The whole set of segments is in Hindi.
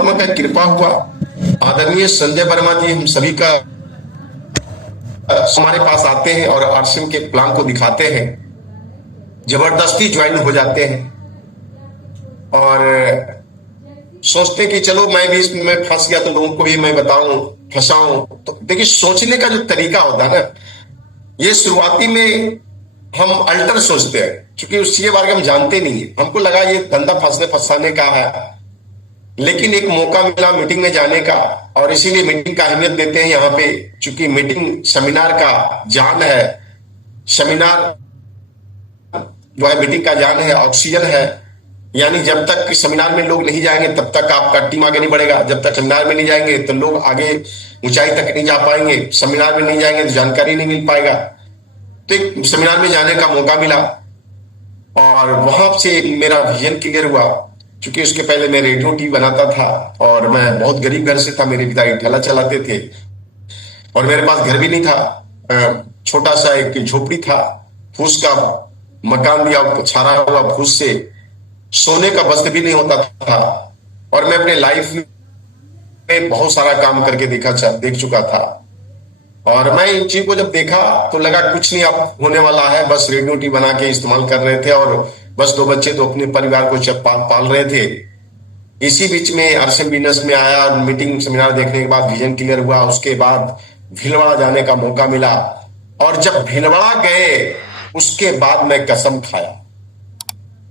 परमात्मा का कृपा हुआ, आदरणीय संजय वर्मा जी हम सभी का हमारे पास आते हैं और आरसीएम के प्लान को दिखाते हैं, जबरदस्ती ज्वाइन हो जाते हैं और सोचते कि चलो मैं भी इसमें फंस गया तो लोगों को भी मैं बताऊं, फंसाऊं। तो देखिए, सोचने का जो तरीका होता है ना, ये शुरुआती में हम अल्टर सोचते हैं, क्योंकि उसके बारे में हम जानते नहीं है। हमको लगा ये धंधा फंसने फंसाने का है, लेकिन एक मौका मिला मीटिंग में जाने का, और इसीलिए मीटिंग का अहमियत देते हैं यहाँ पे, क्योंकि मीटिंग सेमिनार का जान है। सेमिनार जो है मीटिंग का जान है, ऑक्सीजन है। यानी जब तक सेमिनार में लोग नहीं जाएंगे तब तक आपका टीम आगे नहीं बढ़ेगा। जब तक सेमिनार में नहीं जाएंगे तो लोग आगे ऊंचाई तक नहीं जा पाएंगे। सेमिनार में नहीं जाएंगे तो जानकारी नहीं मिल पाएगा। तो एक सेमिनार में जाने का मौका मिला और वहां से मेरा विजन क्लियर हुआ। क्योंकि उसके पहले मैं रेडियो टीवी बनाता था और मैं बहुत गरीब घर से था। मेरे पिता ठेला चलाते थे और मेरे पास घर भी नहीं था। छोटा सा एक झोपड़ी था, फूस का मकान दिया, छारा हुआ फूस से, सोने का वस्त्र भी नहीं होता था। और मैं अपने लाइफ में बहुत सारा काम करके देख चुका था। और मैं इन चीज को जब देखा तो लगा कुछ नहीं अब होने वाला है। बस रेडियो टी बना के इस्तेमाल कर रहे थे और बस 2 बच्चे तो अपने परिवार को पाल रहे थे। इसी बीच में आरसीएम बिजनेस में आया और मीटिंग सेमिनार देखने के बाद विजन क्लियर हुआ। उसके बाद भीलवाड़ा जाने का मौका मिला और जब भीलवाड़ा गए उसके बाद मैं कसम खाया,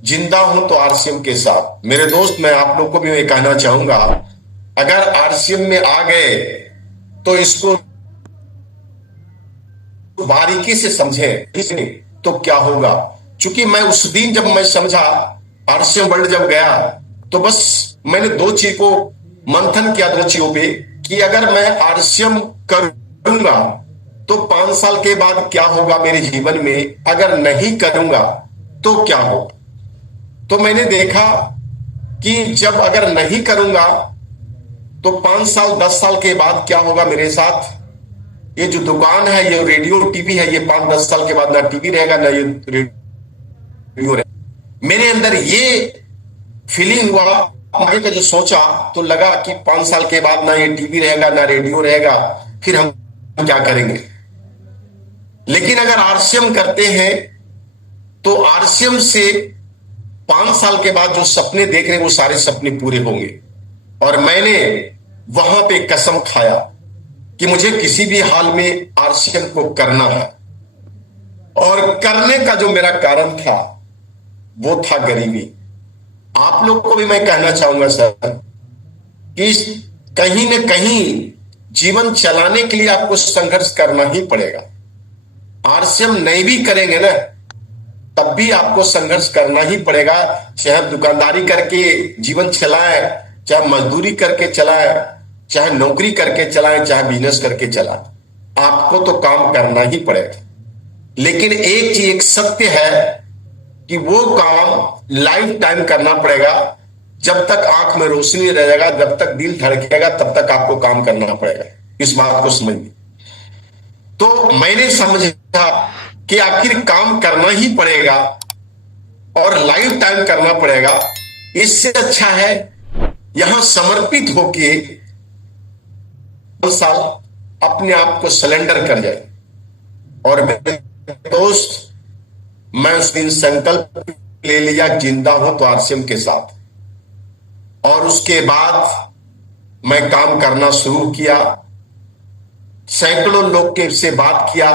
जिंदा हूं तो आरसीएम के साथ। मेरे दोस्त, मैं आप लोग को भी मैं कहना चाहूंगा, अगर आरसीएम में आ गए तो इसको बारीकी से समझे तो क्या होगा। क्योंकि मैं उस दिन जब मैं समझा, आरसीएम वर्ल्ड जब गया, तो बस मैंने 2 चीज को मंथन किया, 2 चीजों पे, कि अगर मैं आरसीएम करूंगा तो 5 साल के बाद क्या होगा मेरे जीवन में, अगर नहीं करूंगा तो क्या होगा। तो मैंने देखा कि जब अगर नहीं करूंगा तो 5 साल 10 साल के बाद क्या होगा मेरे साथ। ये जो दुकान है, ये रेडियो टीवी है, ये 5-10 साल के बाद ना टीवी रहेगा ना ये रेडियो रहेगा। मेरे अंदर ये फीलिंग हुआ, आगे का जो सोचा तो लगा कि 5 साल के बाद ना ये टीवी रहेगा ना रेडियो रहेगा, फिर हम क्या करेंगे। लेकिन अगर आरसीएम करते हैं तो आरसीएम से 5 साल के बाद जो सपने देख रहे हैं वो सारे सपने पूरे होंगे। और मैंने वहां पे कसम खाया कि मुझे किसी भी हाल में आरसीएम को करना है। और करने का जो मेरा कारण था वो था गरीबी। आप लोग को भी मैं कहना चाहूंगा सर कि कहीं ना कहीं जीवन चलाने के लिए आपको संघर्ष करना ही पड़ेगा। आरसीएम नहीं भी करेंगे ना तब भी आपको संघर्ष करना ही पड़ेगा। चाहे दुकानदारी करके जीवन चलाएं, चाहे मजदूरी करके चलाएं, चाहे नौकरी करके चलाएं, चाहे बिजनेस करके चलाएं, आपको तो काम करना ही पड़ेगा। लेकिन एक चीज, एक सत्य है कि वो काम लाइफ टाइम करना पड़ेगा। जब तक आंख में रोशनी रहेगा, जब तक दिल धड़केगा, तब तक आपको काम करना पड़ेगा। इस बात को समझिए। तो मैंने समझा कि आखिर काम करना ही पड़ेगा और लाइफ टाइम करना पड़ेगा। इससे अच्छा है यहां समर्पित होके 5 साल अपने आप को सरेंडर कर जाए। और मेरे दोस्त, मैं उस दिन संकल्प ले लिया, जिंदा हूं तो आरसीएम के साथ। और उसके बाद मैं काम करना शुरू किया। सैकड़ों लोग के से बात किया,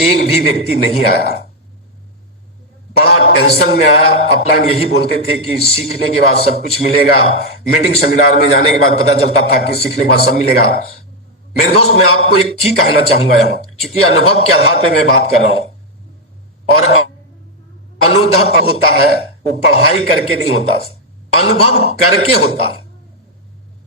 एक भी व्यक्ति नहीं आया। बड़ा टेंशन में आया। अपलाइन यही बोलते थे कि सीखने के बाद सब कुछ मिलेगा। मीटिंग सेमिनार में जाने के बाद पता चलता था कि सीखने के बाद सब मिलेगा। मेरे दोस्त, मैं आपको एक चीज कहना चाहूंगा यहां, क्योंकि अनुभव के आधार पर मैं बात कर रहा हूं। और अनुभव होता है वो पढ़ाई करके नहीं होता, अनुभव करके होता है।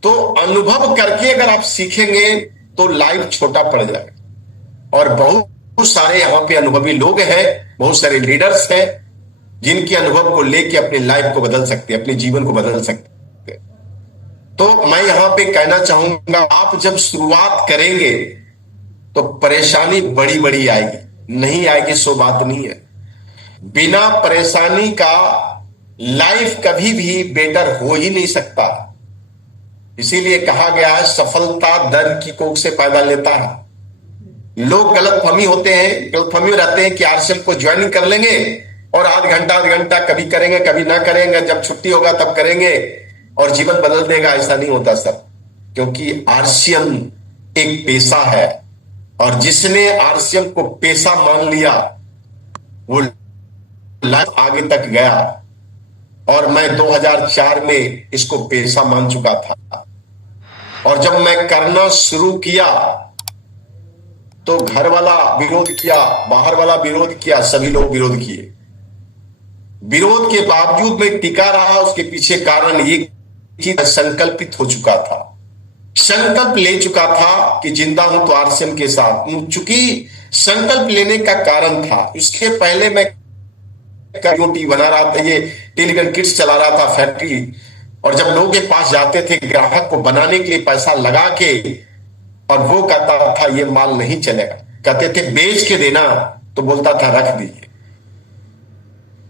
तो अनुभव करके अगर आप सीखेंगे तो लाइफ छोटा पड़ जाएगा। और बहुत सारे यहाँ पे अनुभवी लोग हैं, बहुत सारे लीडर्स हैं जिनके अनुभव को लेके अपनी लाइफ को बदल सकते हैं, अपने जीवन को बदल सकते हैं। तो मैं यहाँ पे कहना चाहूंगा, आप जब शुरुआत करेंगे तो परेशानी बड़ी बड़ी आएगी, नहीं आएगी सो बात नहीं है। बिना परेशानी का लाइफ कभी भी बेटर हो ही नहीं सकता। इसीलिए कहा गया है सफलता दर्द की कोख से पैदा लेता है। लोग गलतफहमी होते हैं, गलतफहमी में रहते हैं कि आरसीएम को ज्वाइनिंग कर लेंगे और आध घंटा कभी करेंगे कभी ना करेंगे, जब छुट्टी होगा तब करेंगे और जीवन बदल देगा। ऐसा नहीं होता सर, क्योंकि आरसीएम एक पेशा है और जिसने आरसीएम को पेशा मान लिया वो लाइफ आगे तक गया। और मैं 2004 में इसको पेशा मान चुका था और जब मैं करना शुरू किया तो घर वाला विरोध किया, बाहर वाला विरोध किया, सभी लोग विरोध किए। विरोध के बावजूद मैं टिका रहा। उसके पीछे कारण ये कि संकल्पित हो चुका था, संकल्प ले चुका था कि जिंदा हूं तो आरसीएम के साथ। चूंकि संकल्प लेने का कारण था, उसके पहले मैं IoT बना रहा था, ये टेलीविजन किट्स चला रहा था फैक्ट्री, और जब लोगों के पास जाते थे ग्राहक को बनाने के लिए पैसा लगा के, और वो कहता था ये माल नहीं चलेगा, कहते थे बेच के देना, तो बोलता था रख दीजिए।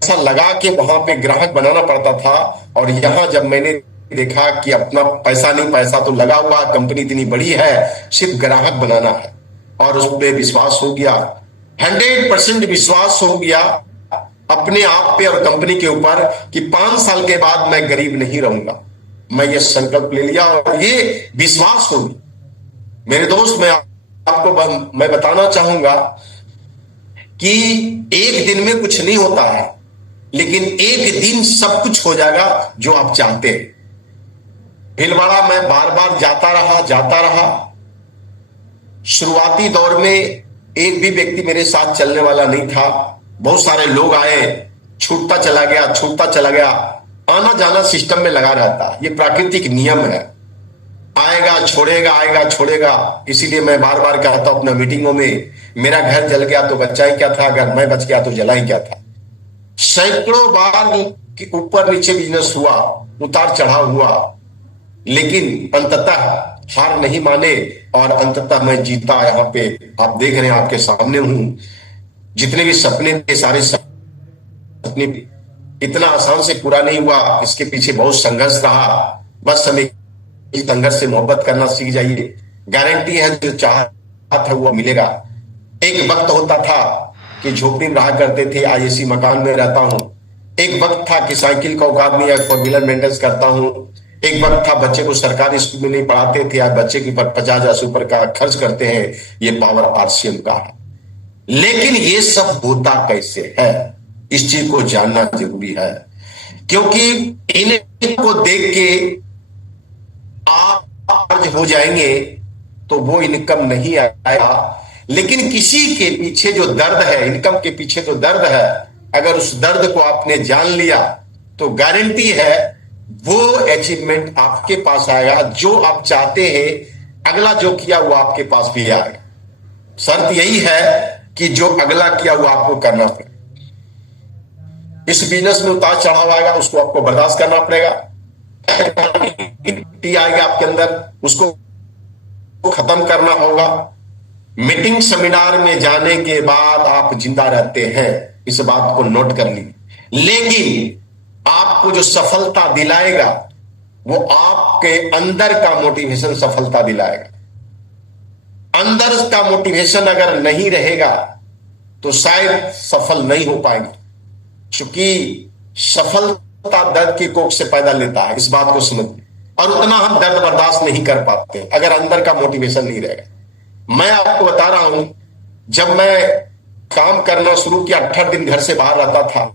पैसा लगा के वहां पे ग्राहक बनाना पड़ता था। और यहां जब मैंने देखा कि अपना पैसा नहीं, पैसा तो लगा हुआ, कंपनी इतनी बड़ी है, सिर्फ ग्राहक बनाना है, और उस पर विश्वास हो गया, 100% विश्वास हो गया अपने आप पे और कंपनी के ऊपर कि 5 साल के बाद मैं गरीब नहीं रहूंगा। मैं ये संकल्प ले लिया और ये विश्वास हो गया। मेरे दोस्त, मैं बताना चाहूंगा कि एक दिन में कुछ नहीं होता है, लेकिन एक दिन सब कुछ हो जाएगा जो आप चाहते हैं। भीलवाड़ा मैं बार बार जाता रहा। शुरुआती दौर में एक भी व्यक्ति मेरे साथ चलने वाला नहीं था। बहुत सारे लोग आए, छूटता चला गया। आना जाना सिस्टम में लगा रहता है, ये प्राकृतिक नियम है, आएगा छोड़ेगा। इसीलिए मैं बार बार कहता हूं अपना मीटिंगों में, मेरा घर जल गया तो बचाई क्या था, अगर मैं बच गया तो जलाई क्या था। सैकड़ों बार के ऊपर नीचे बिजनेस हुआ, उतार चढ़ाव हुआ, लेकिन अंततः हार नहीं माने और अंततः मैं जीता। यहाँ पे आप देख रहे हैं, आपके सामने हूं। जितने भी सपने थे, सारे सपने इतना आसान से पूरा नहीं हुआ, इसके पीछे बहुत संघर्ष रहा। बस हमें इस संघर्ष से मोहब्बत करना सीख जाइए, गारंटी है जो चाहता है वो मिलेगा। एक वक्त होता था कि झोपड़ी में रहा करते थे, आज ऐसी मकान में रहता हूं। एक वक्त था कि साइकिल का औकात नहीं है, 4 व्हीलर मेंटेनेंस करता हूं। एक वक्त था बच्चे को सरकारी स्कूल में नहीं पढ़ाते थे, आज बच्चे के ऊपर 50,000 से ऊपर का खर्च करते हैं। ये पावर आरसीएम का है। लेकिन ये सब होता कैसे है, इस चीज को जानना जरूरी है, क्योंकि इनको देख के आप कर्ज हो जाएंगे तो वो इनकम नहीं आएगा। लेकिन किसी के पीछे जो दर्द है, इनकम के पीछे जो दर्द है, अगर उस दर्द को आपने जान लिया तो गारंटी है वो अचीवमेंट आपके पास आएगा जो आप चाहते हैं। अगला जो किया वो आपके पास भी आएगा। शर्त यही है कि जो अगला किया वो आपको करना पड़ेगा। इस बिजनेस में उतार चढ़ाव आएगा, उसको आपको बर्दाश्त करना पड़ेगा। आएगा आपके अंदर, उसको खत्म करना होगा। मीटिंग सेमिनार में जाने के बाद आप जिंदा रहते हैं, इस बात को नोट कर लीजिए। लेकिन आपको जो सफलता दिलाएगा वो आपके अंदर का मोटिवेशन सफलता दिलाएगा। अंदर का मोटिवेशन अगर नहीं रहेगा तो शायद सफल नहीं हो पाएंगे, क्योंकि सफलता दर्द की कोख से पैदा लेता है, इस बात को समझिए। और उतना हम दर्द बर्दाश्त नहीं कर पाते अगर अंदर का मोटिवेशन नहीं रहेगा। मैं आपको बता रहा हूं, जब मैं काम करना शुरू किया, 18 दिन घर से बाहर रहता था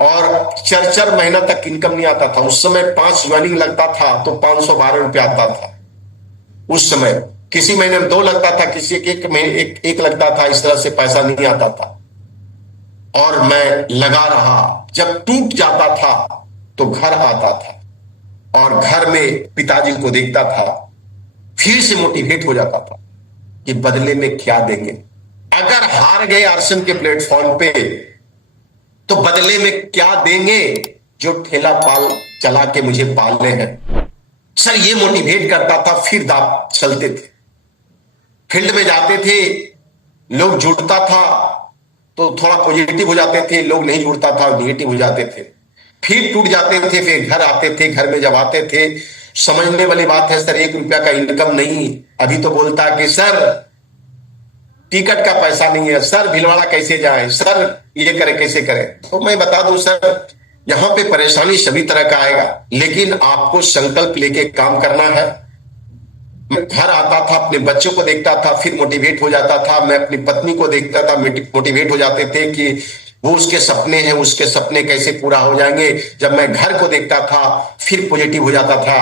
और 4 महीना तक इनकम नहीं आता था। उस समय 5 ज्वाइनिंग लगता था तो 512 रुपया आता था। उस समय किसी महीने में 2 लगता था, किसी एक लगता था, इस तरह से पैसा नहीं आता था। और मैं लगा रहा, जब टूट जाता था तो घर आता था और घर में पिताजी को देखता था, फिर से मोटिवेट हो जाता था कि बदले में क्या देंगे। अगर हार गए आरसीएम के प्लेटफॉर्म पे तो बदले में क्या देंगे, जो ठेला पाल चला के मुझे पालने हैं। सर ये मोटिवेट करता था। फिर आप चलते थे, फील्ड में जाते थे, लोग जुड़ता था तो थोड़ा पॉजिटिव हो जाते थे, लोग नहीं जुड़ता था नेगेटिव हो जाते थे। फिर टूट जाते थे, फिर घर आते थे। घर में जब आते थे समझने वाली बात है सर, 1 रुपया का इनकम नहीं। अभी तो बोलता है कि सर टिकट का पैसा नहीं है, सर भीलवाड़ा कैसे जाए, सर ये करे कैसे करे। तो मैं बता दूं सर, यहां पे परेशानी सभी तरह का आएगा, लेकिन आपको संकल्प लेके काम करना है। मैं घर आता था, अपने बच्चों को देखता था, फिर मोटिवेट हो जाता था। मैं अपनी पत्नी को देखता था, मोटिवेट हो जाते थे कि वो उसके सपने हैं, उसके सपने कैसे पूरा हो जाएंगे। जब मैं घर को देखता था, फिर पॉजिटिव हो जाता था।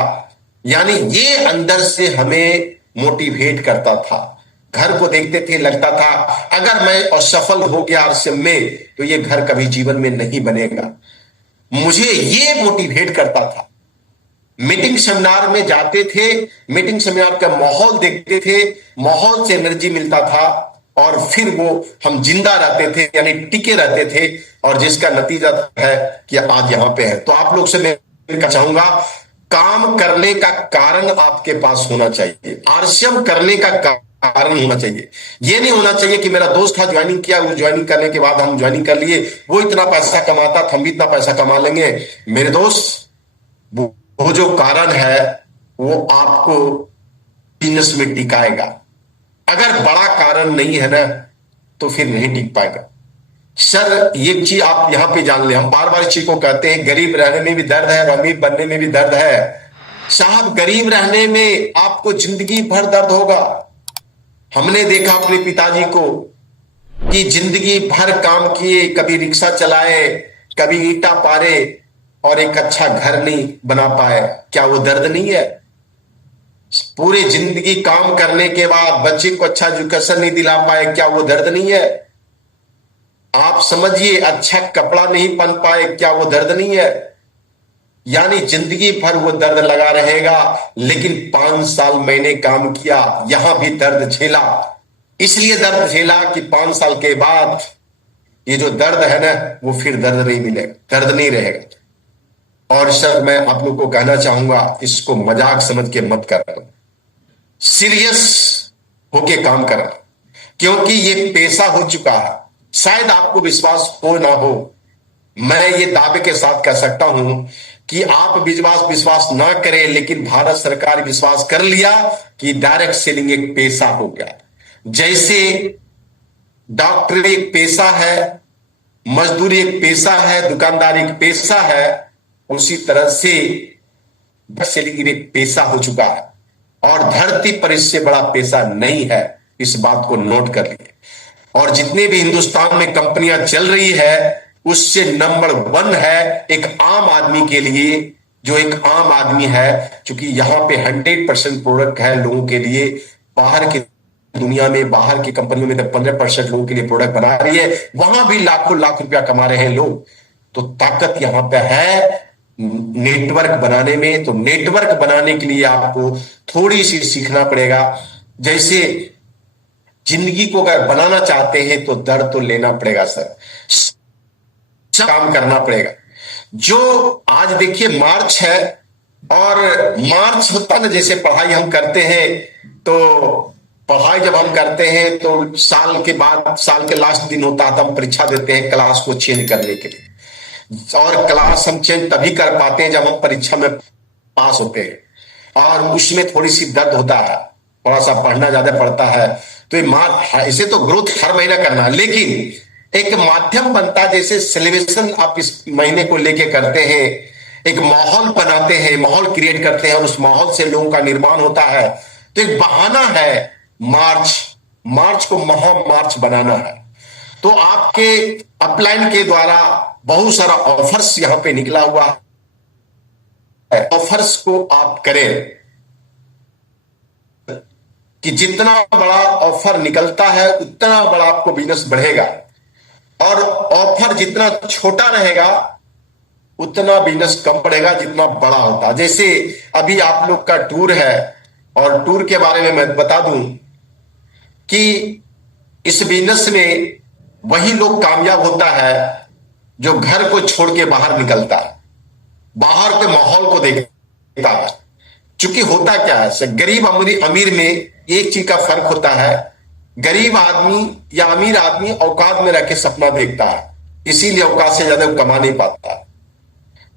यानी ये अंदर से हमें मोटिवेट करता था। घर को देखते थे, लगता था अगर मैं असफल हो गया अर्श में, तो ये घर कभी जीवन में नहीं बनेगा। मुझे ये मोटिवेट करता था। मीटिंग सेमिनार में जाते थे, मीटिंग सेमिनार का माहौल देखते थे, माहौल से एनर्जी मिलता था, और फिर वो हम जिंदा रहते थे, यानी टिके रहते थे, और जिसका नतीजा है कि आज यहां पे है। तो आप लोग से मैं कहना चाहूंगा, काम करने का कारण आपके पास होना चाहिए, आरसीएम करने का कारण होना चाहिए। ये नहीं होना चाहिए कि मेरा दोस्त था ज्वाइनिंग किया, वो ज्वाइनिंग करने के बाद हम ज्वाइनिंग कर लिए, वो इतना पैसा कमाता था, हम भी इतना पैसा कमा लेंगे। मेरे दोस्त, वो जो कारण है वो आपको बिजनेस में टिकाएगा। अगर बड़ा कारण नहीं है ना, तो फिर नहीं टिक पाएगा। सर ये चीज आप यहां पे जान ले, हम बार बार इस चीज को कहते हैं, गरीब रहने में भी दर्द है और अमीर बनने में भी दर्द है। साहब गरीब रहने में आपको जिंदगी भर दर्द होगा। हमने देखा अपने पिताजी को कि जिंदगी भर काम किए, कभी रिक्शा चलाए, कभी ईंटा पारे, और एक अच्छा घर नहीं बना पाए। क्या वो दर्द नहीं है? पूरे जिंदगी काम करने के बाद बच्चे को अच्छा एजुकेशन नहीं दिला पाए, क्या वो दर्द नहीं है? आप समझिए, अच्छा कपड़ा नहीं पहन पाए, क्या वो दर्द नहीं है? यानी जिंदगी भर वो दर्द लगा रहेगा। लेकिन 5 साल मैंने काम किया, यहां भी दर्द झेला। इसलिए दर्द झेला कि 5 साल के बाद ये जो दर्द है ना, वो फिर दर्द नहीं मिलेगा, दर्द नहीं रहेगा। और सर मैं आप लोग को कहना चाहूंगा, इसको मजाक समझ के मत करना, सीरियस होके काम करना, क्योंकि ये पेशा हो चुका है। शायद आपको विश्वास हो ना हो, मैं ये दावे के साथ कह सकता हूं कि आप विश्वास ना करें, लेकिन भारत सरकार विश्वास कर लिया कि डायरेक्ट सेलिंग एक पेशा हो गया। जैसे डॉक्टरी एक पेशा है, मजदूरी एक पेशा है, दुकानदारी एक पेशा है, उसी तरह से सेलिंग एक पेशा हो चुका है। और धरती पर इससे बड़ा पेशा नहीं है, इस बात को नोट कर लिए। और जितने भी हिंदुस्तान में कंपनियां चल रही है, उससे नंबर 1 है एक आम आदमी के लिए, जो एक आम आदमी है। क्योंकि यहां पे 100% प्रोडक्ट है लोगों के लिए। बाहर की दुनिया में, बाहर की कंपनियों में तो 15% लोगों के लिए प्रोडक्ट बना रही है, वहां भी लाखों लाख रुपया कमा रहे हैं लोग। तो ताकत यहां पे है नेटवर्क बनाने में। तो नेटवर्क बनाने के लिए आपको थोड़ी सी सीखना पड़ेगा। जैसे जिंदगी को अगर बनाना चाहते हैं तो दर्द तो लेना पड़ेगा सर, काम करना पड़ेगा। जो आज देखिए मार्च है, और मार्च होता ना, जैसे पढ़ाई हम करते हैं, तो पढ़ाई जब हम करते हैं तो साल के बाद, साल के लास्ट दिन होता है, तो हम परीक्षा देते हैं क्लास को चेंज करने के लिए। और क्लास हम चेंज तभी कर पाते हैं जब हम परीक्षा में पास होते हैं, और उसमें थोड़ी सी दर्द होता है, थोड़ा सा पढ़ना ज्यादा पड़ता है। तो ये इसे तो ग्रोथ हर महीना करना है, लेकिन एक माध्यम बनता है। जैसे सेलिब्रेशन आप इस महीने को लेके करते हैं, एक माहौल बनाते हैं, माहौल क्रिएट करते हैं, और उस माहौल से लोगों का निर्माण होता है। तो एक बहाना है मार्च को महा मार्च बनाना है। तो आपके अपलाइन के द्वारा बहुत सारा ऑफर्स यहां पे निकला हुआ है। ऑफर्स को आप करें कि जितना बड़ा ऑफर निकलता है, उतना बड़ा आपको बिजनेस बढ़ेगा, और ऑफर जितना छोटा रहेगा उतना बिजनेस कम पड़ेगा जितना बड़ा होता है। जैसे अभी आप लोग का टूर है, और टूर के बारे में मैं बता दूं कि इस बिजनेस में वही लोग कामयाब होता है जो घर को छोड़ के बाहर निकलता है, बाहर के माहौल को देखता है। क्योंकि होता क्या है, गरीब अमीर में एक चीज का फर्क होता है, गरीब आदमी या अमीर आदमी औकात में रह के सपना देखता है, इसीलिए औकात से ज्यादा वो कमा नहीं पाता।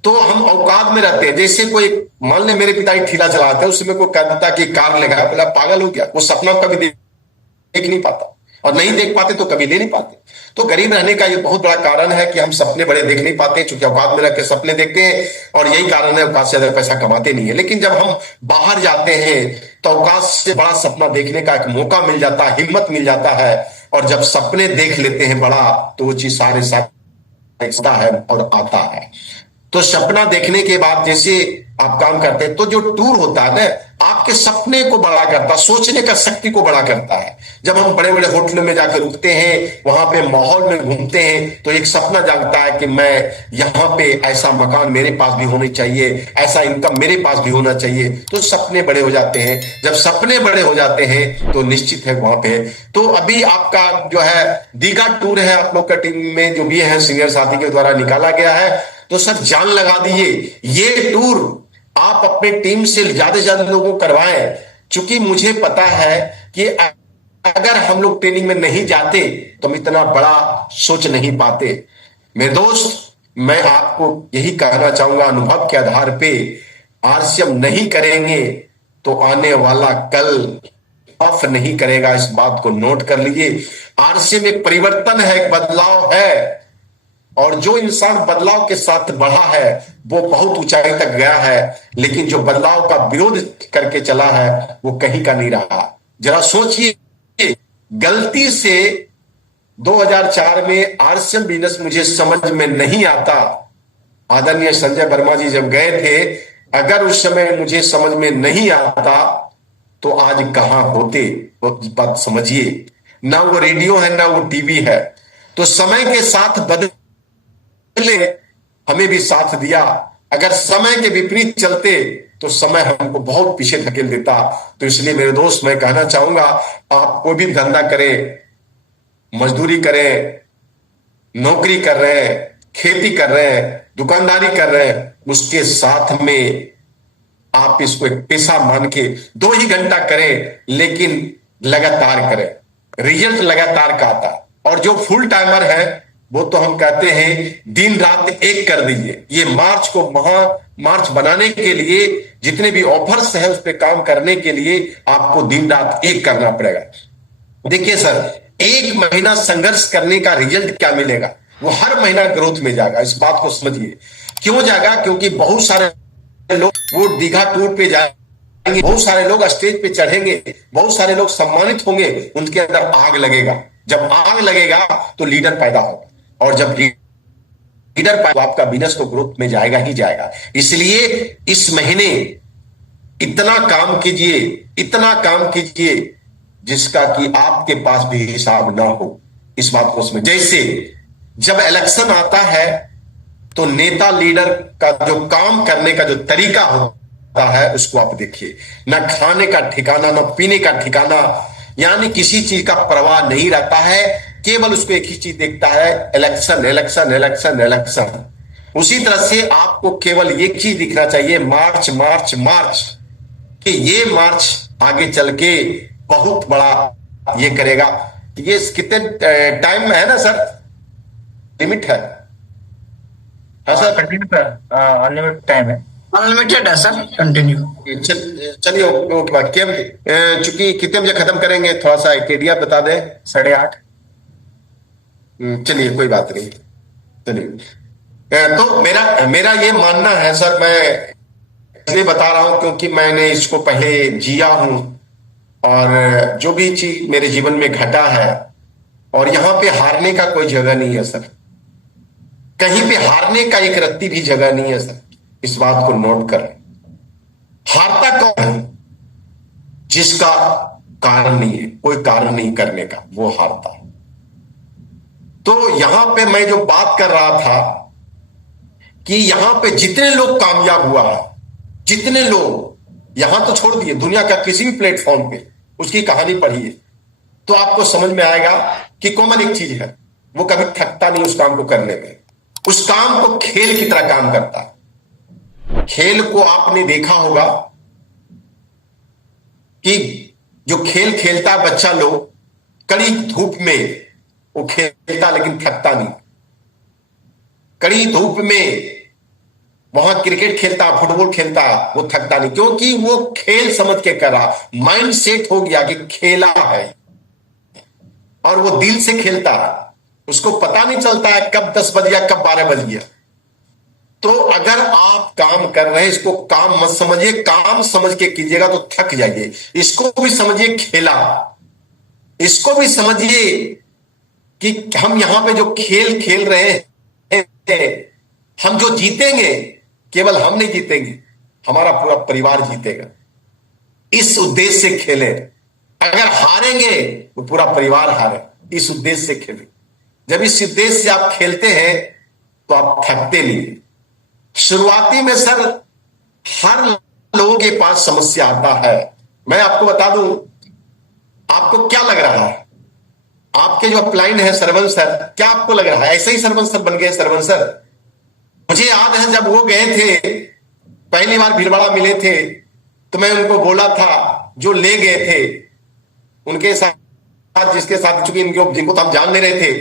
तो हम औकात में रहते हैं। जैसे कोई मान ले मेरे पिताजी ठेला चलाते हैं, उसमें कोई कह देता कि कार लेगा, बोला पागल हो गया, वो सपना कभी देख नहीं पाता, और नहीं देख पाते तो कभी ले नहीं पाते। तो गरीब रहने का ये बहुत बड़ा कारण है कि हम सपने बड़े देख नहीं पाते, क्योंकि औकात में रह के सपने देखते हैं, और यही कारण है औकात से ज्यादा पैसा कमाते नहीं है। लेकिन जब हम बाहर जाते हैं तो औकात से बड़ा सपना देखने का एक मौका मिल जाता है, हिम्मत मिल जाता है, और जब सपने देख लेते हैं बड़ा, तो वो चीज सारे साथ है और आता है। तो सपना देखने के बाद जैसे आप काम करते हैं, तो जो टूर होता है ना, आपके सपने को बड़ा करता है, सोचने का शक्ति को बड़ा करता है। जब हम बड़े बड़े होटलों में जाकर रुकते हैं, वहां पे माहौल में घूमते हैं, तो एक सपना जागता है कि मैं यहाँ पे ऐसा मकान मेरे पास भी होनी चाहिए, ऐसा इनकम मेरे पास भी होना चाहिए। तो सपने बड़े हो जाते हैं। जब सपने बड़े हो जाते हैं तो निश्चित है वहां पे। तो अभी आपका जो है दीघा टूर है, आप लोग का टीम में जो भी है सीनियर साथी के द्वारा निकाला गया है, तो सर जान लगा दीजिए, ये टूर आप अपने टीम से ज्यादा से ज्यादा लोगों को करवाएं। चूंकि मुझे पता है कि अगर हम लोग ट्रेनिंग में नहीं जाते तो हम इतना बड़ा सोच नहीं पाते। मेरे दोस्त, मैं आपको यही कहना चाहूंगा, अनुभव के आधार पे आरसीएम नहीं करेंगे तो आने वाला कल ऑफ नहीं करेगा। इस बात को नोट कर लीजिए। आरसीएम एक परिवर्तन है, एक बदलाव है, और जो इंसान बदलाव के साथ बढ़ा है वो बहुत ऊंचाई तक गया है, लेकिन जो बदलाव का विरोध करके चला है वो कहीं का नहीं रहा। जरा सोचिए, गलती से 2004 में आरसीएम बिजनेस मुझे समझ में नहीं आता। आदरणीय संजय वर्मा जी जब गए थे, अगर उस समय मुझे समझ में नहीं आता तो आज कहां होते, वो बात समझिए। ना वो रेडियो है ना वो टीवी है। तो समय के साथ बदले हमें भी साथ दिया। अगर समय के विपरीत चलते तो समय हमको बहुत पीछे धकेल देता। तो इसलिए मेरे दोस्त, मैं कहना चाहूंगा, आप कोई भी धंधा करें, मजदूरी करें, नौकरी कर रहे हैं, खेती कर रहे हैं, दुकानदारी कर रहे हैं, उसके साथ में आप इसको एक पेशा मान के 2 ही घंटा करें, लेकिन लगातार करें, रिजल्ट लगातार का आता। और जो फुल टाइमर है वो तो हम कहते हैं दिन रात एक कर दीजिए। ये मार्च को मार्च बनाने के लिए जितने भी ऑफर्स है उस पर काम करने के लिए आपको दिन रात एक करना पड़ेगा। देखिए सर, 1 महीना संघर्ष करने का रिजल्ट क्या मिलेगा, वो हर महीना ग्रोथ में जाएगा। इस बात को समझिए। क्यों जाएगा? क्योंकि बहुत सारे लोग वो दीघा टूर पे जाएंगे, बहुत सारे लोग स्टेज पे चढ़ेंगे, बहुत सारे लोग सम्मानित होंगे, उनके अंदर आग लगेगा। जब आग लगेगा तो लीडर पैदा होगा, और जब लीडर पैदा, आपका बिजनेस तो ग्रोथ में जाएगा ही जाएगा। इसलिए इस महीने इतना काम कीजिए, इतना काम कीजिए जिसका कि आपके पास भी हिसाब ना हो। इस बात को समझ। जैसे जब इलेक्शन आता है तो नेता लीडर का जो काम करने का जो तरीका होता है उसको आप देखिए। ना खाने का ठिकाना, ना पीने का ठिकाना, यानी किसी चीज का परवाह नहीं रहता है। केवल उसको एक ही चीज देखता है, इलेक्शन इलेक्शन इलेक्शन इलेक्शन। उसी तरह से आपको केवल एक चीज दिखना चाहिए, मार्च मार्च मार्च, कि ये मार्च आगे चल के बहुत बड़ा ये करेगा। ये कितने टाइम में है ना सर, लिमिट है? हाँ सर, कंटिन्यू अनलिमिटेड टाइम है। अनलिमिटेड है सर, कंटिन्यू। चलिए ओके। चूंकि कितने बजे खत्म करेंगे, थोड़ा सा आइडिया बता दें। 8:30। चलिए कोई बात नहीं, चलिए। तो मेरा ये मानना है सर, मैं इसलिए बता रहा हूं क्योंकि मैंने इसको पहले जिया हूं, और जो भी चीज मेरे जीवन में घटा है, और यहां पे हारने का कोई जगह नहीं है सर, कहीं पे हारने का एक रत्ती भी जगह नहीं है सर। इस बात को नोट कर। हारता कौन है? जिसका कारण नहीं है, कोई कारण नहीं करने का, वो हारता है। तो यहां पे मैं जो बात कर रहा था कि यहां पे जितने लोग कामयाब हुआ है, जितने लोग, यहां तो छोड़ दिए, दुनिया का किसी भी प्लेटफॉर्म पे उसकी कहानी पढ़िए तो आपको समझ में आएगा कि कॉमन एक चीज है, वो कभी थकता नहीं उस काम को करने में। उस काम को खेल की तरह काम करता है। खेल को आपने देखा होगा कि जो खेल खेलता बच्चा लोग, कड़ी धूप में वो खेलता लेकिन थकता नहीं। कड़ी धूप में वहां क्रिकेट खेलता, फुटबॉल खेलता, वो थकता नहीं, क्योंकि वो खेल समझ के कर रहा, माइंड सेट हो गया कि खेला है और वो दिल से खेलता है। उसको पता नहीं चलता है कब 10 बज गया, कब 12 बज गया। तो अगर आप काम कर रहे हैं, इसको काम मत समझिए, काम समझ के कीजिएगा तो थक जाइए। इसको भी समझिए खेला, इसको भी समझिए कि हम यहां पे जो खेल खेल रहे हैं, हम जो जीतेंगे केवल हम नहीं जीतेंगे, हमारा पूरा परिवार जीतेगा। इस उद्देश्य से खेलें। अगर हारेंगे तो पूरा परिवार हारे, इस उद्देश्य से खेलें। जब इस उद्देश्य से आप खेलते हैं तो आप थकते नहीं। शुरुआती में सर हर लोगों के पास समस्या आता है। मैं आपको बता दूं, आपको क्या लग रहा है, आपके जो अपलाइन है सरवन सर, क्या आपको लग रहा है ऐसे ही सरवन सर बन गए? सरवन सर, मुझे याद है जब वो गए थे, पहली बार भीलवाड़ा मिले थे, तो मैं उनको बोला था, जो ले गए थे उनके साथ, जिसके साथ, चूंकि जिनको तो हम जान ले रहे थे,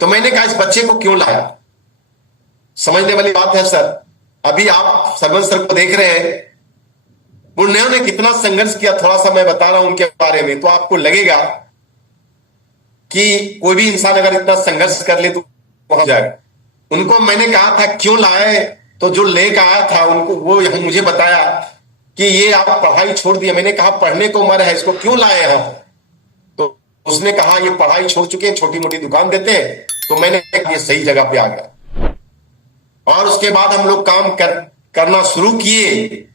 तो मैंने कहा इस बच्चे को क्यों लाया? समझने वाली बात है सर। अभी आप सरवन सर को देख रहे हैं, उन्होंने कितना संघर्ष किया, थोड़ा सा मैं बता रहा हूं उनके बारे में, तो आपको लगेगा कि कोई भी इंसान अगर इतना संघर्ष कर ले तो पहुंच जाएगा। उनको मैंने कहा था क्यों लाए, तो जो लेकर आया था उनको, वो मुझे बताया कि ये आप पढ़ाई छोड़ दिए। मैंने कहा पढ़ने को उम्र है, इसको क्यों लाए हम? तो उसने कहा ये पढ़ाई छोड़ चुके हैं, छोटी मोटी दुकान देते हैं। तो मैंने कहा ये सही जगह पे आ गया। और उसके बाद हम लोग काम करना शुरू किए।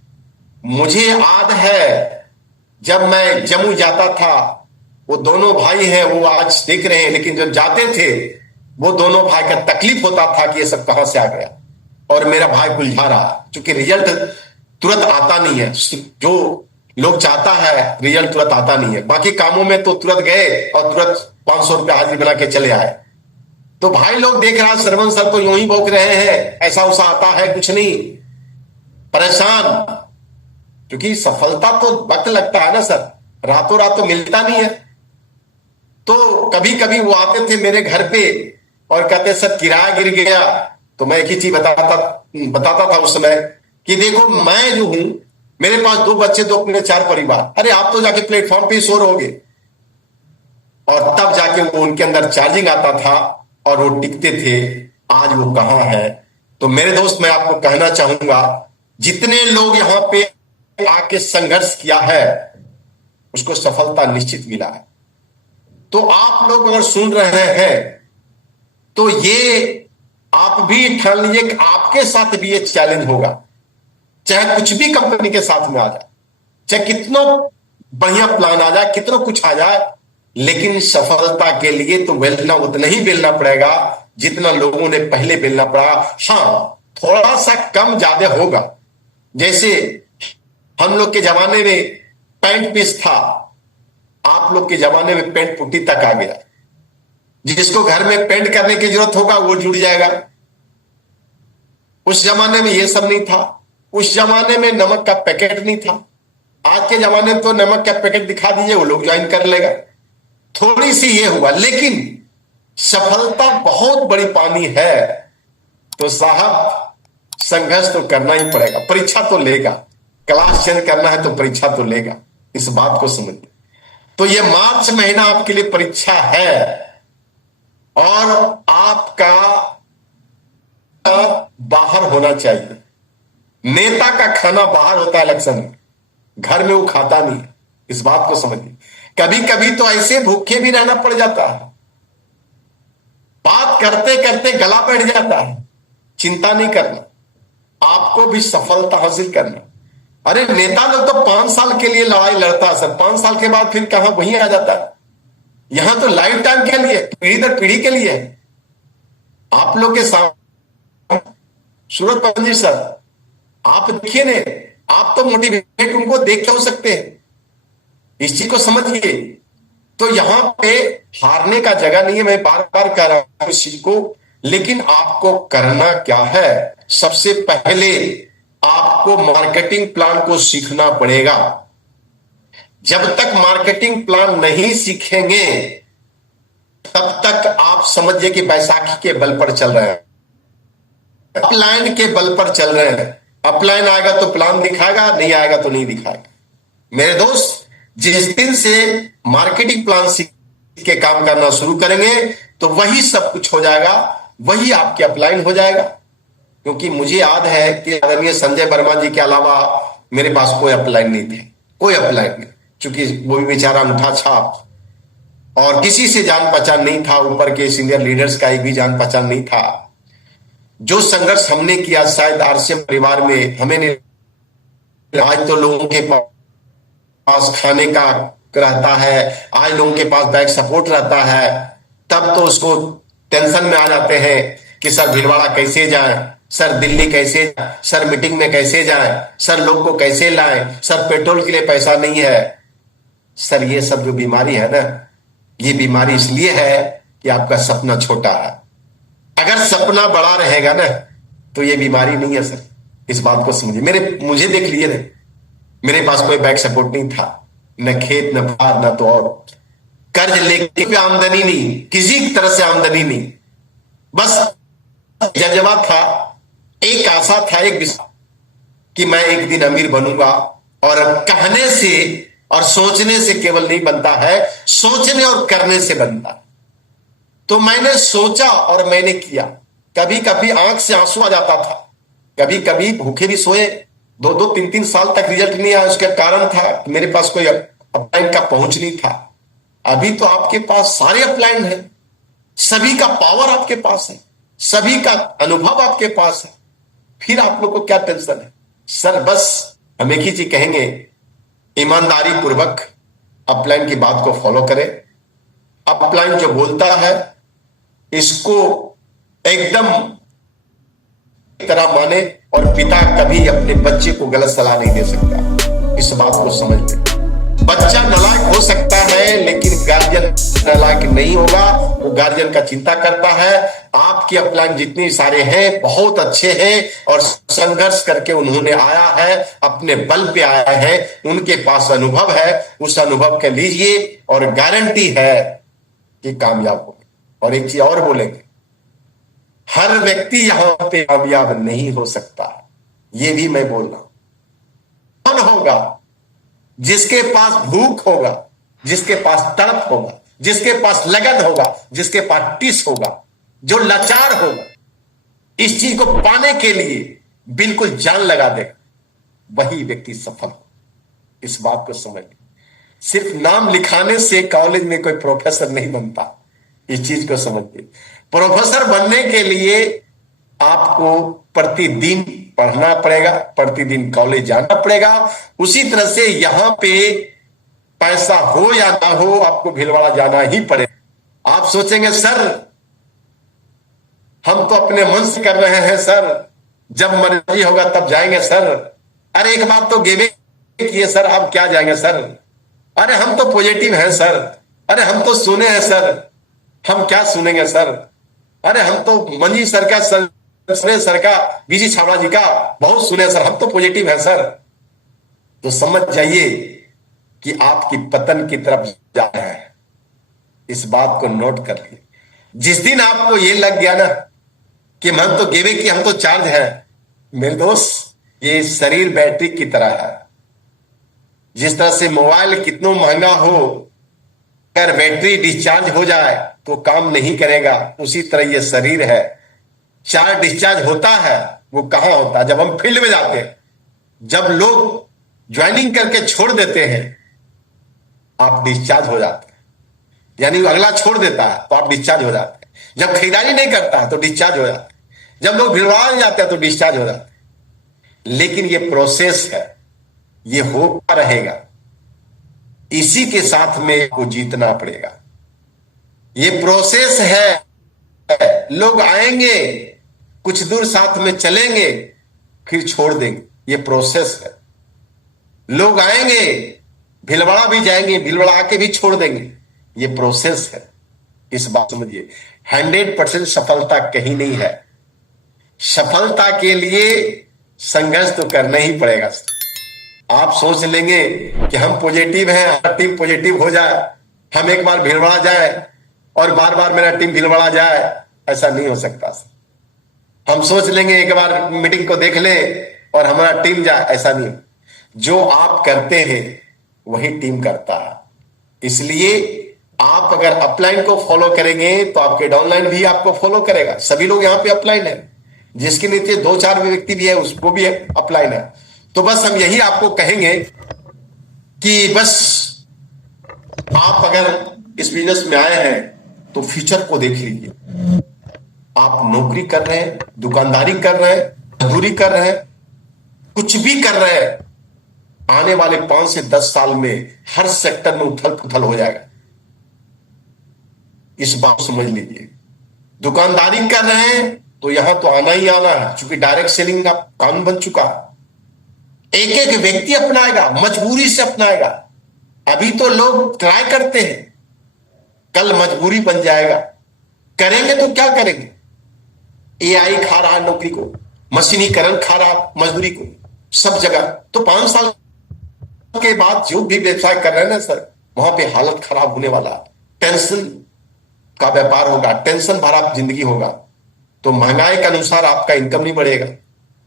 मुझे याद है जब मैं जम्मू जाता था, वो दोनों भाई हैं, वो आज देख रहे हैं, लेकिन जब जाते थे वो दोनों भाई का तकलीफ होता था कि ये सब कहां से आ गया। और मेरा भाई उलझा रहा, क्योंकि रिजल्ट तुरंत आता नहीं है। जो लोग चाहता है रिजल्ट तुरंत आता नहीं है। बाकी कामों में तो तुरंत गए और तुरंत 500 रुपया हाजिरी बना के चले आए। तो भाई लोग देख रहा, सरवन सर तो यूं ही भौंक रहे हैं, ऐसा उसा आता है कुछ नहीं, परेशान। क्योंकि सफलता तो वक्त लगता है ना सर, रातों रात तो मिलता नहीं है। तो कभी कभी वो आते थे मेरे घर पे और कहते सर किराया गिर गया। तो मैं एक ही चीज बताता था उस समय कि देखो मैं जो हूं, मेरे पास 2 बच्चे, 2 अपने 4 परिवार। अरे आप तो जाके प्लेटफॉर्म पे सो रहोगे। और तब जाके वो उनके अंदर चार्जिंग आता था और वो टिकते थे। आज वो कहां है? तो मेरे दोस्त, मैं आपको कहना चाहूंगा, जितने लोग यहां पे आके संघर्ष किया है उसको सफलता निश्चित मिला है। तो आप लोग अगर सुन रहे हैं तो ये आप भी ठान लीजिए कि आपके साथ भी ये चैलेंज होगा। चाहे कुछ भी कंपनी के साथ में आ जाए, चाहे कितना बढ़िया प्लान आ जाए, कितना कुछ आ जाए, लेकिन सफलता के लिए तो बेलना उतना ही बेलना पड़ेगा जितना लोगों ने पहले बेलना पड़ा। हाँ, थोड़ा सा कम ज्यादा होगा। जैसे हम लोग के जमाने में पैंट पीस था, आप लोग के जमाने में पेंट पुट्टी तक आ गया। जिसको घर में पेंट करने की जरूरत होगा वो जुड़ जाएगा। उस जमाने में ये सब नहीं था। उस जमाने में नमक का पैकेट नहीं था। आज के जमाने में तो नमक का पैकेट दिखा दीजिए, वो लोग ज्वाइन कर लेगा। थोड़ी सी ये हुआ, लेकिन सफलता बहुत बड़ी पानी है। तो साहब संघर्ष तो करना ही पड़ेगा, परीक्षा तो लेगा। क्लास चेंज करना है तो परीक्षा तो लेगा, इस बात को समझिए। तो ये मार्च महीना आपके लिए परीक्षा है और आपका बाहर होना चाहिए। नेता का खाना बाहर होता है इलेक्शन में, घर में वो खाता नहीं, इस बात को समझिए। कभी कभी तो ऐसे भूखे भी रहना पड़ जाता है, बात करते करते गला बैठ जाता है। चिंता नहीं करना, आपको भी सफलता हासिल करना। अरे नेता लोग तो 5 साल के लिए लड़ाई लड़ता है सर, 5 साल के बाद फिर कहां वहीं आ जाता है। यहां तो लाइफ टाइम के लिए, पीढ़ी दर पीढ़ी के लिए। आप लोग के सामने सूरत पंजी सर, आप देखिए ने, आप तो मोटिवेट उनको देख के हो सकते हैं, इस चीज को समझिए। तो यहां पे हारने का जगह नहीं है, मैं बार बार कह रहा हूं इस चीज को। लेकिन आपको करना क्या है? सबसे पहले आपको मार्केटिंग प्लान को सीखना पड़ेगा। जब तक मार्केटिंग प्लान नहीं सीखेंगे तब तक आप समझिए कि बैसाखी के बल पर चल रहे हैं। अपलाइन के बल पर चल रहे हैं। अपलाइन आएगा तो प्लान दिखाएगा, नहीं आएगा तो नहीं दिखाएगा। मेरे दोस्त, जिस दिन से मार्केटिंग प्लान सीख के काम करना शुरू करेंगे तो वही सब कुछ हो जाएगा, वही आपके अपलाइन हो जाएगा। क्योंकि मुझे याद है कि आदरणीय संजय वर्मा जी के अलावा मेरे पास कोई अपलाइन नहीं थे, कोई अपलाइन नहीं, क्योंकि वो भी बेचारा अंगूठा छाप और किसी से जान पहचान नहीं था, ऊपर के सीनियर लीडर्स का एक भी जान पहचान नहीं था। जो संघर्ष हमने किया शायद आरसीएम परिवार में हमें नहीं, आज तो लोगों के पास खाने का रहता है, आज लोगों के पास बैक सपोर्ट रहता है, तब तो उसको टेंशन में आ जाते हैं कि सर भीलवाड़ा कैसे जाएं, सर दिल्ली कैसे जाएं, सर मीटिंग में कैसे जाएं, सर लोग को कैसे लाएं, सर पेट्रोल के लिए पैसा नहीं है। सर ये सब जो बीमारी है ना, ये बीमारी इसलिए है कि आपका सपना छोटा है। अगर सपना बड़ा रहेगा ना तो ये बीमारी नहीं है सर, इस बात को समझिए। मुझे देख लिए ना, मेरे पास कोई बैक सपोर्ट नहीं था, न खेत न बाहर न तो और कर्ज लेके भी आमदनी नहीं, किसी तरह से आमदनी नहीं, बस जज्बा था, एक आशा था, एक विश्वास कि मैं एक दिन अमीर बनूंगा। और कहने से और सोचने से केवल नहीं बनता है, सोचने और करने से बनता है। तो मैंने सोचा और मैंने किया। कभी कभी आंख से आंसू आ जाता था, कभी कभी भूखे भी सोए, 2-2, 3-3 साल तक रिजल्ट नहीं आया। उसका कारण था कि मेरे पास कोई अपलाइन का पहुंच नहीं था। अभी तो आपके पास सारे अपलाइन है, सभी का पावर आपके पास है, सभी का अनुभव आपके पास है, फिर आप लोग को क्या टेंशन है। सर बस हम एक ही चीज कहेंगे, ईमानदारी पूर्वक अपलाइन की बात को फॉलो करें। अपलाइन जो बोलता है इसको एकदम तरह माने, और पिता कभी अपने बच्चे को गलत सलाह नहीं दे सकता, इस बात को समझ लें। बच्चा नालायक हो सकता है लेकिन गार्जियन नालायक नहीं होगा, वो गार्जियन का चिंता करता है। आपके अपलाइन जितने सारे हैं बहुत अच्छे हैं और संघर्ष करके उन्होंने आया है, अपने बल पे आया है, उनके पास अनुभव है, उस अनुभव के लीजिए और गारंटी है कि कामयाब होंगे। और एक चीज और बोलेंगे, हर व्यक्ति यहां पे कामयाब नहीं हो सकता, ये भी मैं बोल रहा हूं। कौन होगा? जिसके पास भूख होगा, जिसके पास तड़प होगा, जिसके पास लगन होगा, जिसके पास टिस होगा, जो लाचार होगा, इस चीज को पाने के लिए बिल्कुल जान लगा देगा, वही व्यक्ति सफल हो। इस बात को समझ लीजिए। सिर्फ नाम लिखाने से कॉलेज में कोई प्रोफेसर नहीं बनता, इस चीज को समझिए। प्रोफेसर बनने के लिए आपको प्रतिदिन पढ़ना पड़ेगा, प्रतिदिन कॉलेज जाना पड़ेगा। उसी तरह से यहां पे पैसा हो या ना हो आपको भीलवाड़ा जाना ही पड़ेगा। आप सोचेंगे सर हम तो अपने मन से कर रहे हैं सर, जब मर्जी होगा तब जाएंगे सर। अरे एक बात तो गेवे किए सर, आप क्या जाएंगे सर? अरे हम तो पॉजिटिव हैं सर, अरे हम तो सुने हैं सर, हम क्या सुनेंगे सर? अरे हम तो मंजी सर का सर का बीजी छावड़ा जी का बहुत सुने सर, हम तो पॉजिटिव हैं सर। तो समझ जाइए कि आपकी पतन की तरफ जा रहा है, इस बात को नोट कर लिए। जिस दिन आपको ये लग गया ना कि हम तो गेवे की, हम तो चार्ज है, मेरे दोस्त ये शरीर बैटरी की तरह है। जिस तरह से मोबाइल कितना महंगा हो, अगर बैटरी डिस्चार्ज हो जाए तो काम नहीं करेगा, उसी तरह ये शरीर है। चार्ज डिस्चार्ज होता है वो कहां होता है? जब हम फील्ड में जाते हैं, जब लोग ज्वाइनिंग करके छोड़ देते हैं, आप डिस्चार्ज हो जाते हैं। यानी अगला छोड़ देता है तो आप डिस्चार्ज हो जाते हैं। जब खरीदारी नहीं करता है तो डिस्चार्ज हो जाता है। जब लोग भीलवाड़ा जाते हैं तो डिस्चार्ज हो जाते हैं। लेकिन ये प्रोसेस है, ये होता रहेगा, इसी के साथ में को जीतना पड़ेगा। ये प्रोसेस है, लोग आएंगे, कुछ दूर साथ में चलेंगे, फिर छोड़ देंगे, ये प्रोसेस है। लोग आएंगे, भीलवाड़ा भी जाएंगे, भीलवाड़ा आके भी छोड़ देंगे, ये प्रोसेस है। इस बात समझिए। 100% सफलता कहीं नहीं है। सफलता के लिए संघर्ष तो करना ही पड़ेगा। आप सोच लेंगे कि हम पॉजिटिव हैं, हमारा टीम पॉजिटिव हो जाए, हम एक बार भीलवाड़ा जाए और बार बार मेरा टीम भीलवाड़ा जाए, ऐसा नहीं हो सकता। हम सोच लेंगे एक बार मीटिंग को देख ले और हमारा टीम जाए, ऐसा नहीं। जो आप करते हैं वही टीम करता है। इसलिए आप अगर अपलाइन को फॉलो करेंगे तो आपके डाउनलाइन भी आपको फॉलो करेगा। सभी लोग यहां पे अपलाइन है, जिसके नीचे 2-4 व्यक्ति भी है उसको भी अपलाइन है। तो बस हम यही आपको कहेंगे कि बस आप अगर इस बिजनेस में आए हैं तो फ्यूचर को देख लीजिए। आप नौकरी कर रहे हैं, दुकानदारी कर रहे हैं, मजदूरी कर रहे हैं, कुछ भी कर रहे हैं, आने वाले 5 से 10 साल में हर सेक्टर में उथल पुथल हो जाएगा। इस बात को समझ लीजिए। दुकानदारी कर रहे हैं तो यहां तो आना ही आना है, क्योंकि डायरेक्ट सेलिंग का कानून बन चुका है। एक एक व्यक्ति अपनाएगा, मजबूरी से अपनाएगा। अभी तो लोग ट्राई करते हैं, कल मजबूरी बन जाएगा। करेंगे तो क्या करेंगे? एआई खा रहा है नौकरी को, मशीनीकरण खा रहा है मजदूरी को, सब जगह। तो 5 साल के बाद जो भी व्यवसाय कर रहे हैं ना सर, वहां पे हालत खराब होने वाला है। टेंशन का व्यापार होगा, टेंशन भरा जिंदगी होगा, तो महंगाई के अनुसार आपका इनकम नहीं बढ़ेगा।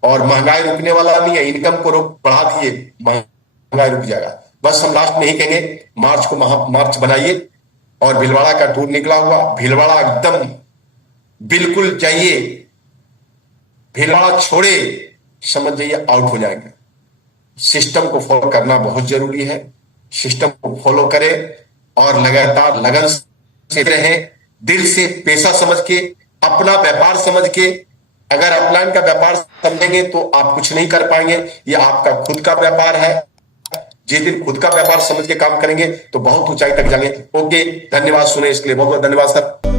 और महंगाई रुकने वाला नहीं है, इनकम को बढ़ा दिए, महंगाई रुक जाएगा। बस हम लास्ट में ही कहेंगे, मार्च को मार्च बनाइए। और भीलवाड़ा का टूर निकला हुआ, भीलवाड़ा एकदम बिल्कुल जाइए, भीलवाड़ा छोड़े समझ जाइए आउट हो जाएंगे। सिस्टम को फॉलो करना बहुत जरूरी है। सिस्टम को फॉलो करें और लगातार लगन से रहें, दिल से, पेशा समझ के, अपना व्यापार समझ के। अगर अपलाइन का व्यापार समझेंगे तो आप कुछ नहीं कर पाएंगे। ये आपका खुद का व्यापार है। जिस दिन खुद का व्यापार समझ के काम करेंगे तो बहुत ऊंचाई तक जाएंगे। ओके, धन्यवाद सुने इसके लिए, बहुत बहुत धन्यवाद सर।